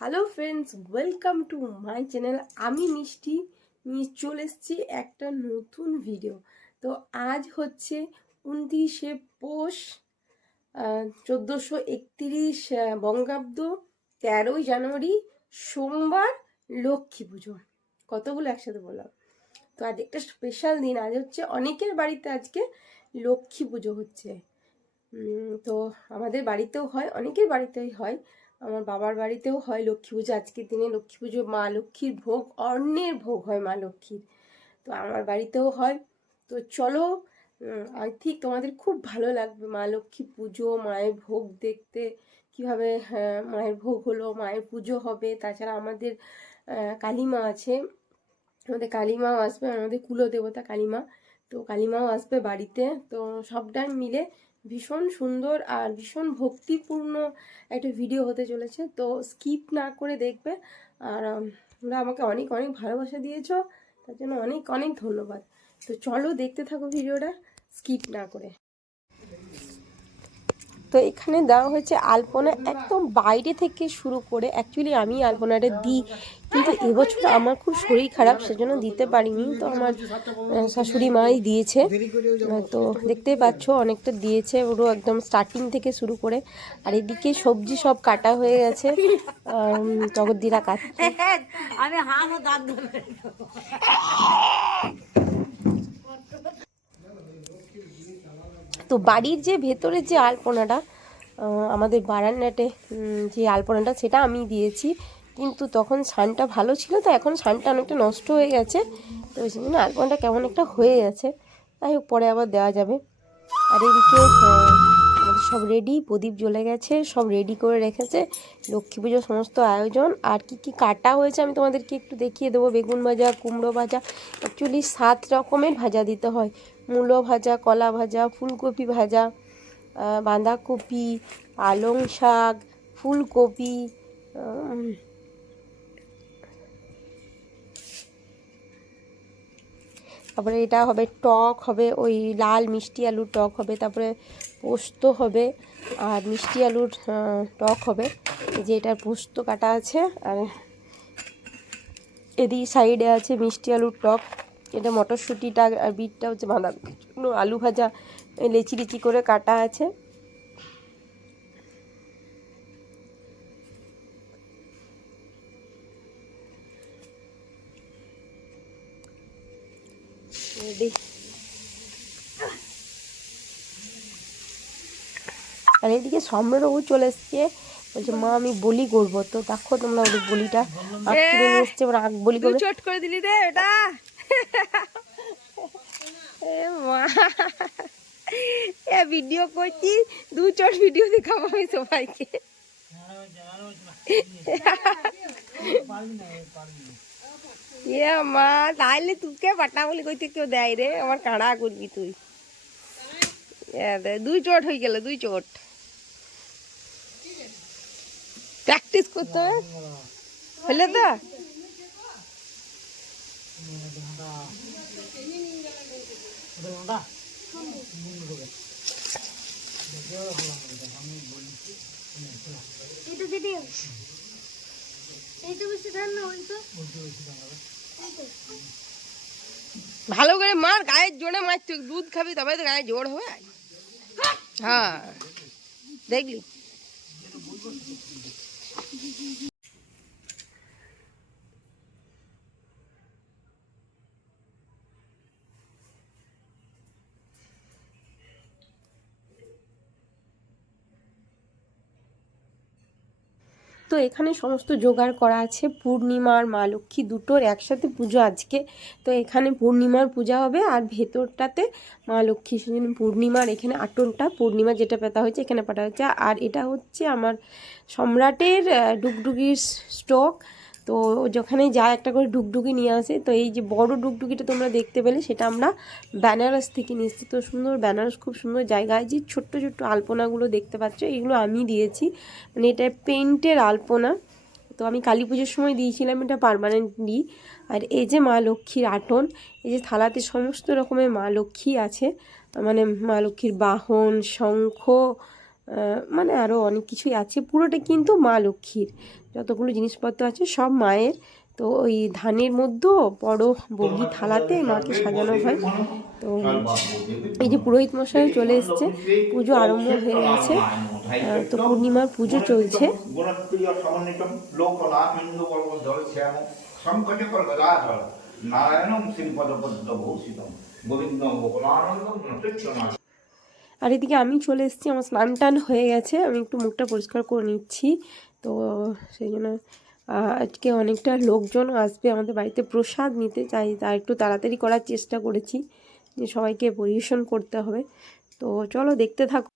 Hello friends, welcome to my channel. আমি মিষ্টি, নিয়ে চলে এসেছি একটা নতুন ভিডিও। তো আজ হচ্ছে উনত্রিশে পৌষ চোদ্দোশো একত্রিশ বঙ্গাব্দ তেরোই জানুয়ারি, সোমবার লক্ষ্মী পুজো। কতগুলো একসাথে বললাম? তো আজ একটা স্পেশাল দিন, আজ হচ্ছে অনেকের বাড়িতে আজকে লক্ষ্মী পুজো হচ্ছে। তো আমাদের বাড়িতেও হয়, অনেকের বাড়িতেই হয়। আমার বাবার বাড়িতেও হয় লক্ষ্মী পুজো। আজকের দিনে লক্ষ্মী পুজো মা লক্ষ্মীর ভোগ অন্যের ভোগ হয় মা লক্ষ্মীর। তো আমার বাড়িতেও হয়। তো চলো আই ঠিক তোমাদের খুব ভালো লাগবে মা লক্ষ্মী পুজো মায়ের ভোগ দেখতে। কীভাবে হ্যাঁ, মায়ের ভোগ হলো মায়ের পুজো হবে। তাছাড়া আমাদের কালীমা আছে। আমাদের কালীমাও আসবে আমাদের কুলদেবতা কালীমা। তো কালীমাও আসবে বাড়িতে। তো সবটাই মিলে ভীষণ সুন্দর আর ভীষণ ভক্তিপূর্ণ একটা ভিডিও হতে চলেছে। তো স্কিপ না করে দেখবে। আর তোমরা আমাকে অনেক অনেক ভালোবাসা দিয়েছ। তার জন্য অনেক অনেক ধন্যবাদ। তো চলো দেখতে থাকো ভিডিওটা স্কিপ না করে। তো এখানে দেওয়া হয়েছে আলপনা একদম বাইরে থেকে শুরু করে অ্যাকচুয়ালি আমি আলপনাটা দিই। কিন্তু এবছর আমার খুব শরীর খারাপ, সেজন্য দিতে পারিনি। তো আমার শাশুড়ি মাই দিয়েছে। তো দেখতেই পাচ্ছ অনেকটা দিয়েছে, ওরও একদম স্টার্টিং থেকে শুরু করে। আর এদিকে সবজি সব কাটা হয়ে গেছে। জগদ্দিরা কাটছে। আমি দাঁত তো বাড়ির যে ভেতরের যে আলপনাটা আমাদের বারান্নাটে যে আলপনাটা সেটা আমি দিয়েছি। কিন্তু তখন সানটা ভালো ছিল, তো এখন সানটা অনেকটা নষ্ট হয়ে গেছে। তো সেই জন্য আলপনাটা কেমন একটা হয়ে গেছে। তাই হোক, পরে আবার দেওয়া যাবে। আর এদিকে সব রেডি প্রদীপ জ্বলে গেছে, সব রেডি করে রেখেছে। লক্ষ্মী পুজোর সমস্ত আয়োজন। আর কি কি কাটা হয়েছে আমি তোমাদেরকে একটু দেখিয়ে দেবো। বেগুন ভাজা, কুমড়ো ভাজা। অ্যাকচুয়ালি সাত রকমের ভাজা দিতে হয়। মূলো ভাজা, কলা ভাজা, ফুলকপি ভাজা বাঁধাকপি, পালং শাক, ফুলকপি তারপরে এটা হবে টক, হবে ওই লাল মিষ্টি আলুর টক হবে, তারপরে পোস্ত হবে, আর মিষ্টি আলুর টক হবে। যে এটার পোস্ত কাটা আছে, আর এদিকে সাইডে আছে মিষ্টি আলুর টক। এটা মটরশুঁটিটা আর বিটটা হচ্ছে বাঁধা আলু ভাজা লেচি লেচি করে কাটা আছে। আর এদিকে সম্রাটবাবু চলে এসছে। বলছে মা আমি বলি করব। তো দেখো তোমরা ওদের বলিটা। কিনে নিয়ে এসছে ওরা বলি করবে। চট করে দিলি রে এটা। এ ভিডিও করছি, দু চট ভিডিও দেখাবো আমি সবাইকে। এ মা তাহলে তোকে পাটা বলি কইতে কেউ দেয় রে, আমার কাঁড়া করবি তুই। দুই চোট হয়ে গেল, দুই চোট। প্র্যাকটিস করতে হবে। তো? এটা দিদি এইটা বেশি ধান না ওই তো ভালো করে মার গায়ের জোরে মার তুই দুধ খাবি তবে তো গায়ে জোর হবে। হ্যাঁ দেখলি এখানে সমস্ত জোগাড় করা আছে। পূর্ণিমা আর মা লক্ষ্মী দুটোর একসাথে পুজো আজকে। তো এখানে পূর্ণিমার পূজা হবে আর ভেতরটাতে মা লক্ষ্মী সেজন্য পূর্ণিমার এখানে আটনটা, পূর্ণিমা যেটা পেতা হয়েছে এখানে পাঠা হয়েছে। আর এটা হচ্ছে আমার সম্রাটের ডুগডুগির স্টক। তো ও যেখানে যায় একটা করে ডুগডুগি নিয়ে আসে, তো এই যে বড় ডুগডুগিটা তোমরা দেখতে পেলে সেটা আমরা বেনারস থেকে নিয়েছি। তো সুন্দর বেনারস, খুব সুন্দর জায়গায় যে ছোট্ট ছোট্ট আলপনাগুলো দেখতে পাচ্ছ, এগুলো আমি দিয়েছি। মানে এটা পেন্টের আলপনা। তো আমি কালী পুজোর সময় দিয়েছিলাম এটা পারমানেন্টলি। আর এই যে মা লক্ষ্মীর আটন, এই যে থালাতে সমস্ত রকমের মা লক্ষ্মী আছে। মানে মা লক্ষ্মীর বাহন, শঙ্খ মানে আরও অনেক কিছুই আছে। পুরোটা কিন্তু মা লক্ষ্মীর। যতগুলো জিনিসপত্র আছে সব মায়ের। তো ওই ধানের মধ্যেও বড় বগি থালাতে মাকে সাজানো হয়। তো এই যে পুরোহিত মশাই চলে এসছে। পুজো আরম্ভ হয়ে গেছে। তো পূর্ণিমার পুজো চলছে। গোবিন্দ আর এদিকে আমি চলে এসেছি, আমার স্নান টান হয়ে গেছে, আমি একটু মুখটা পরিষ্কার করে নিচ্ছি। তো সেই জন্য আজকে অনেকটা লোকজন আসবে আমাদের বাড়িতে প্রসাদ নিতে চাই তা একটু তাড়াতাড়ি করার চেষ্টা করেছি, যে সবাইকে পরিবেশন করতে হবে। তো চলো দেখতে থাকো।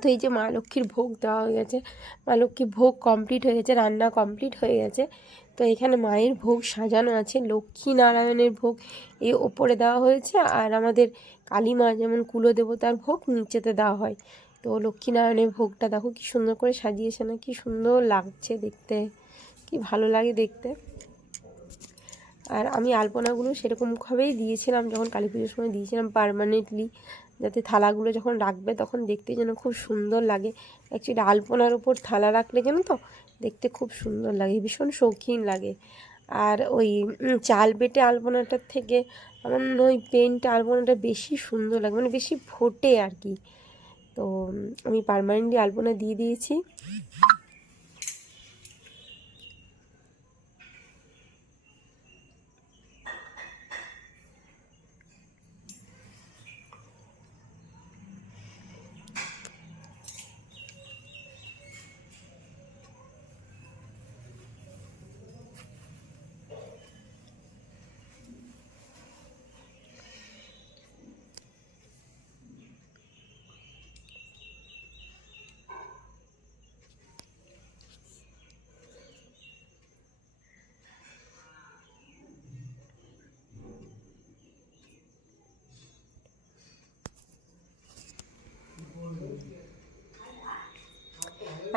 তো এই যে মা লক্ষ্মীর ভোগ দেওয়া হয়ে গেছে, মা লক্ষ্মীর ভোগ কমপ্লিট হয়ে গেছে, রান্না কমপ্লিট হয়ে গেছে। তো এখানে মায়ের ভোগ সাজানো আছে লক্ষ্মী নারায়ণের ভোগ এই ওপরে দেওয়া হয়েছে আর আমাদের কালী মা যেমন কুলদেবতার ভোগ নিচেতে দেওয়া হয়। তো লক্ষ্মী নারায়ণের ভোগটা দেখো কি সুন্দর করে সাজিয়েছে না, কি সুন্দর লাগছে দেখতে, কি ভালো লাগে দেখতে। আর আমি আলপনাগুলো সেরকমভাবেই দিয়েছিলাম, যখন কালী পুজোর সময় দিয়েছিলাম পারমানেন্টলি যাতে থালাগুলো যখন রাখবে তখন দেখতে যেন খুব সুন্দর লাগে। অ্যাকচুয়ালি আলপনার ওপর থালা রাখলে যেন তো? দেখতে খুব সুন্দর লাগে, ভীষণ শৌখিন লাগে। আর ওই চাল বেটে আলপনাটার থেকে আমার মনে হয় পেন্ট আলপনাটা বেশি সুন্দর লাগে মানে বেশি ফোটে আর কি। তো আমি পারমানেন্টলি আলপনা দিয়ে দিয়েছি।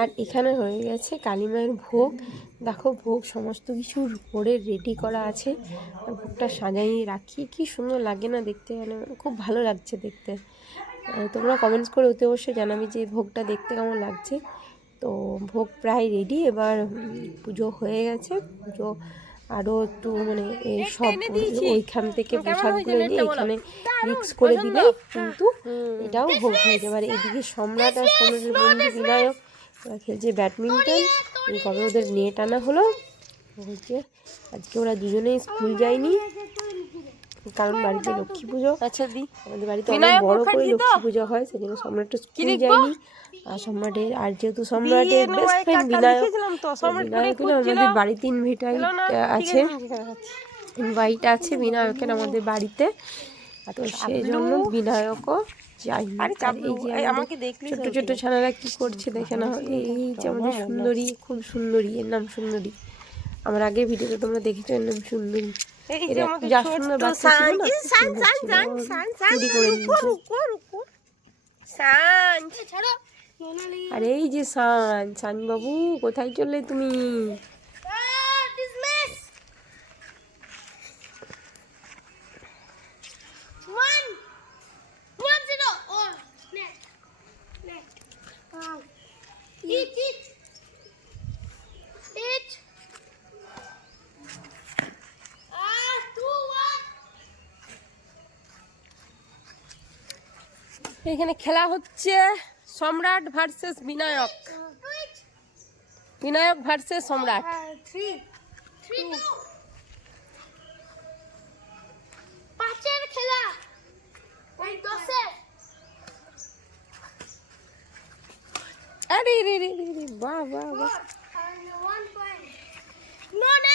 আর এখানে হয়ে গেছে কালীমায়ের ভোগ। দেখো ভোগ সমস্ত কিছু করে রেডি করা আছে। আর ভোগটা সাজাইয়ে রাখি। কি সুন্দর লাগে না দেখতে মানে খুব ভালো লাগছে দেখতে। তোমরা কমেন্টস করে অতি অবশ্যই জানাবি যে ভোগটা দেখতে কেমন লাগছে। তো ভোগ প্রায় রেডি এবার পুজো হয়ে গেছে। পুজো আরও একটু মানে এই সব ওইখান থেকে প্রসাদগুলো এনে এখানে মিক্স করে দিলে কিন্তু এটাও ভোগ হয়ে যাবে। আর এদিকে সম্রাট আর সম্রাটের বন্ধু বিনায়ক ওরা খেলছে ব্যাডমিন্টন। এই কবে ওদের নেট আনা হলো? হচ্ছে আজকে ওরা দুজনেই স্কুল যায়নি। কারণ বাড়িতে লক্ষ্মী পুজো। আচ্ছা দি। আমাদের বাড়িতে অনেক বড় করে লক্ষ্মী পুজো হয় সেজন্য সম্রাট স্কুল যায়নি। আর সম্রাটের আর যেহেতু সম্রাটের বেস্ট ফ্রেন্ড বিনায়ক তো বিনায়কের আমাদের বাড়িতে ইনভাইটাই আছে। ইনভাইট আছে। বিনায়কের আমাদের বাড়িতে। তো সেই জন্য বিনায়কও যাইনি আর এই ছোট ছোট ছানারা কি করছে দেখে না এই যে আমাদের সুন্দরী খুব সুন্দরী এর নাম সুন্দরী। আমার আগের ভিডিওতে তোমরা দেখেছ এর নাম সুন্দরী। এরা যা সুন্দর বাচ্চা ছিল না খুব সুন্দর ছিল। ও চুরি করে আর এই যে সান সান বাবু কোথায় চললে তুমি? এখানে খেলা হচ্ছে Samrat versus Binayak Binayak versus Samrat three. Three, two. পাঁচের খেলা ওই দশের আরে রে রে রে রে বাহ বাহ বাহ Four and